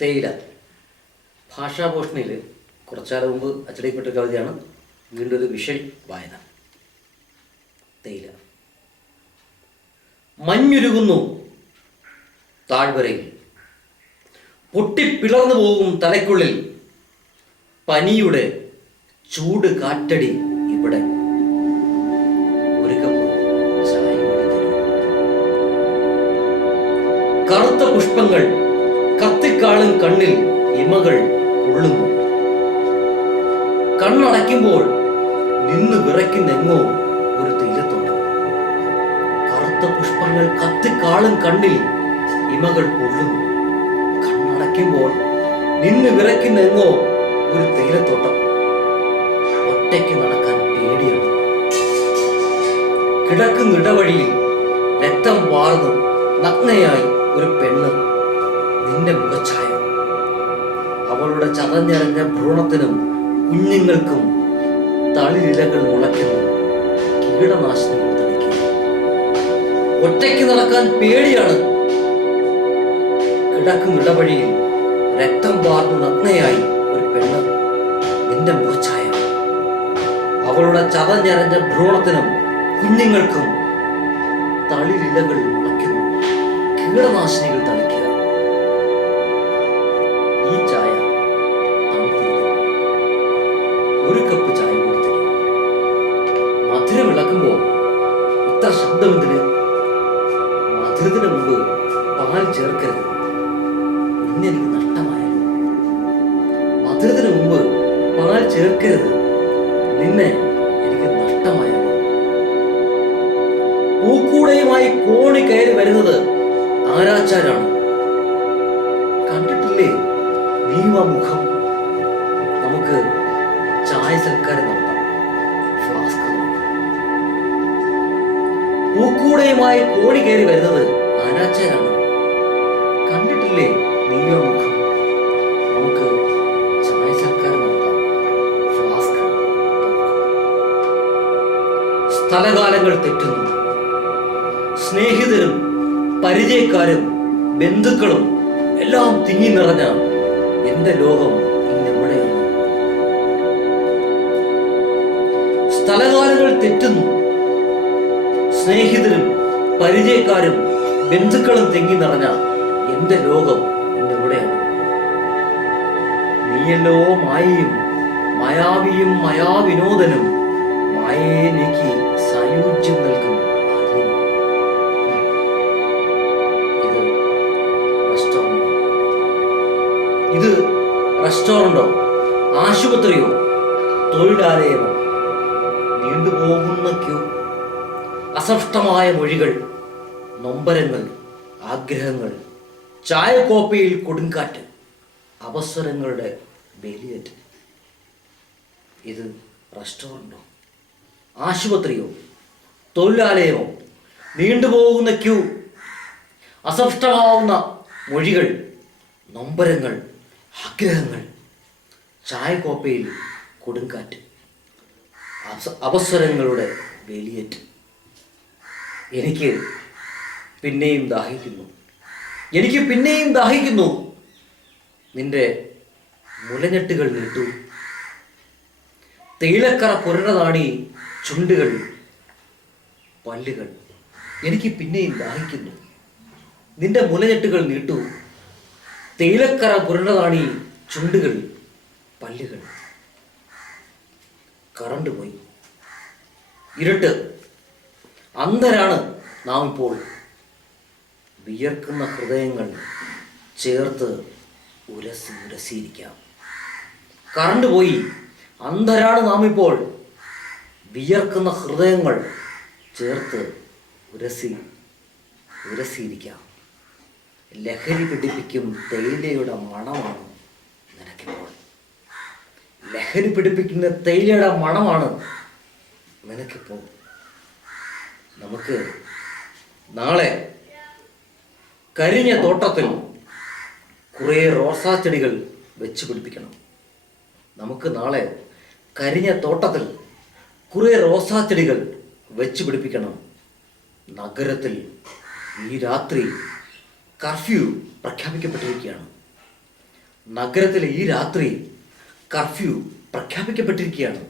തേയില ഭാഷാഭൂഷണിയിൽ കുറച്ചാൽ മുമ്പ് അച്ചടിക്കപ്പെട്ട കവിതയാണ്. വീണ്ടും ഒരു വിഷൽ വായന. തേയില. മഞ്ഞുരുകുന്നു താഴ്വരയിൽ, പൊട്ടിപ്പിളർന്നു പോകും തലയ്ക്കുള്ളിൽ, പനിയുടെ ചൂട് കാറ്റടി ഇവിടെ. ഒരു കപ്പ് ചായ കുടിക്കുന്നു. കറുത്ത പുഷ്പങ്ങൾ കത്തിക്കാളും കണ്ണിൽ ഇമകൾ കൊള്ളുന്നു. കണ്ണടയ്ക്കുമ്പോൾ നിന്ന് വിറയ്ക്കുന്നെങ്ങോ ഒരു തേയിലത്തോട്ടം. കറുത്ത പുഷ്പങ്ങൾ കത്തിക്കാളും കണ്ണിൽ ഇമകൾ കൊള്ളുന്നു. കണ്ണടയ്ക്കുമ്പോൾ നിന്ന് വിറയ്ക്കുന്നെങ്ങോ ഒരു തേയിലത്തോട്ടം. ഒറ്റയ്ക്ക് നടക്കാൻ പേടിയാണ്. കിടക്കുന്ന ഇടവഴിയിൽ രക്തം വാർന്ന് നഗ്നയായി ഒരു പെണ്ണ്. നിന്റെ മുഖഛായ. അവളുടെ ചതഞ്ഞറിഞ്ഞ ഭ്രൂണത്തിനും കുഞ്ഞുങ്ങൾക്കും തളിരിലകൾ മുളയ്ക്കുന്നു. കീടനാശിനികൾ തളിക്കുന്നു. ഒറ്റയ്ക്ക് നടക്കാൻ പേടിയാണ്. കിടക്കും ഇടവഴിയിൽ രക്തം വാർന്നു നഗ്നയായി ഒരു പെണ്ണ്. നിന്റെ മുഖഛായ. അവളുടെ ചതഞ്ഞറിഞ്ഞ ഭ്രൂണത്തിനും കുഞ്ഞുങ്ങൾക്കും തളിരിലകൾ മുളയ്ക്കുന്നു. കീടനാശിനികൾ തളിക്കുക. ഈ ചായ തണുത്തിരിക്കുന്നു. ഒരു കപ്പ് ചായ കുടിച്ചിട്ട് മധുരം ഇളക്കുമ്പോൾ ഇത്ര ശബ്ദമെന്തിന്? മധുരത്തിന് മുമ്പ് പാൽ ചേർക്കരുത്. നിന്നെ എനിക്ക് നഷ്ടമായാലും. മധുരത്തിന് മുമ്പ് പാൽ ചേർക്കരുത്. നിന്നെ എനിക്ക് നഷ്ടമായാലും. പൂക്കൂടയുമായി കോണി കയറി വരുന്നത് ആരാച്ചാരാണ്. കണ്ടിട്ടില്ലേ നീവാ മുഖം? നമുക്ക് ചായ സൽക്കാരം നടത്താം. ഫ്ലാസ്ക്. പൂക്കൂടയുമായി കോണി കയറി വരുന്നത് ആരാച്ചാരാണ്. കണ്ടിട്ടില്ലേ നീവാ മുഖം? നമുക്ക് ചായ സൽക്കാരം നടത്താം. ഫ്ലാസ്ക്. സ്ഥലകാലങ്ങൾ തെറ്റുന്നു. സ്നേഹിതരും പരിചയക്കാരും ബന്ധുക്കളും എല്ലാം തിങ്ങി നിറഞ്ഞ എന്റെ ലോകം ഇന്നെവിടെയാണ്? സ്ഥലകാലങ്ങൾ തെറ്റുന്നു. സ്നേഹിതരും പരിചയക്കാരും ബന്ധുക്കളും തിങ്ങി നിറഞ്ഞ എന്റെ ലോകം ഇന്നെവിടെയാണ്? നീയല്ലോ മായയും മായാവിയും മായാവിനോദനും. മായയെ നീക്കി സായുജ്യം നൽകും. ഇത് റെസ്റ്റോറന്റോ ആശുപത്രിയോ തൊഴിലാലയമോ? നീണ്ടുപോകുന്ന ക്യൂ, അസ്പഷ്ടമായ മൊഴികൾ, നൊമ്പരങ്ങൾ, ആഗ്രഹങ്ങൾ, ചായക്കോപ്പയിൽ കൊടുങ്കാറ്റ്, അവസരങ്ങളുടെ വേലിയേറ്റ്. ഇത് റെസ്റ്റോറന്റോ ആശുപത്രിയോ തൊഴിലാലയമോ? നീണ്ടുപോകുന്ന ക്യൂ, അസ്പഷ്ടമാവുന്ന മൊഴികൾ, നൊമ്പരങ്ങൾ, ആഗ്രഹങ്ങൾ, ചായക്കോപ്പയിൽ കൊടുങ്കാറ്റ്, അവസരങ്ങളുടെ വേലിയേറ്റ്. എനിക്ക് പിന്നെയും ദാഹിക്കുന്നു. എനിക്ക് പിന്നെയും ദാഹിക്കുന്നു. നിന്റെ മുലഞ്ഞെട്ടുകൾ നീട്ടു. തേയിലക്കറ പുരണ്ടതാണി ചുണ്ടുകൾ, പല്ലുകൾ. എനിക്ക് പിന്നെയും ദാഹിക്കുന്നു. നിന്റെ മുലഞ്ഞെട്ടുകൾ നീട്ടു. തേയിലക്കറ പുരണ്ടതാണി ചുണ്ടുകൾ, പല്ലുകൾ. കറണ്ട് പോയി. ഇരുട്ട്. അന്ധരാണ് നാം ഇപ്പോൾ. വിയർക്കുന്ന ഹൃദയങ്ങൾ ചേർത്ത് ഉരസിയിരിക്കാം. കറണ്ട് പോയി. അന്ധരാണ് നാം ഇപ്പോൾ. വിയർക്കുന്ന ഹൃദയങ്ങൾ ചേർത്ത് ഉരസിയിരിക്കാം. ലഹരി പിടിപ്പിക്കും തേയിലയുടെ മണമാണ് നിനക്കിപ്പോൾ. ലഹരി പിടിപ്പിക്കുന്ന തേയിലയുടെ മണമാണ് നിനക്കിപ്പോൾ. നമുക്ക് നാളെ കരിഞ്ഞ തോട്ടത്തിൽ കുറേ റോസാച്ചെടികൾ വെച്ച് പിടിപ്പിക്കണം. നമുക്ക് നാളെ കരിഞ്ഞ തോട്ടത്തിൽ കുറേ റോസാച്ചെടികൾ വെച്ച് പിടിപ്പിക്കണം. നഗരത്തിൽ ഈ രാത്രി കർഫ്യൂ പ്രഖ്യാപിക്കപ്പെട്ടിരിക്കുകയാണ്. നഗരത്തിലെ ഈ രാത്രി കർഫ്യൂ പ്രഖ്യാപിക്കപ്പെട്ടിരിക്കുകയാണ്.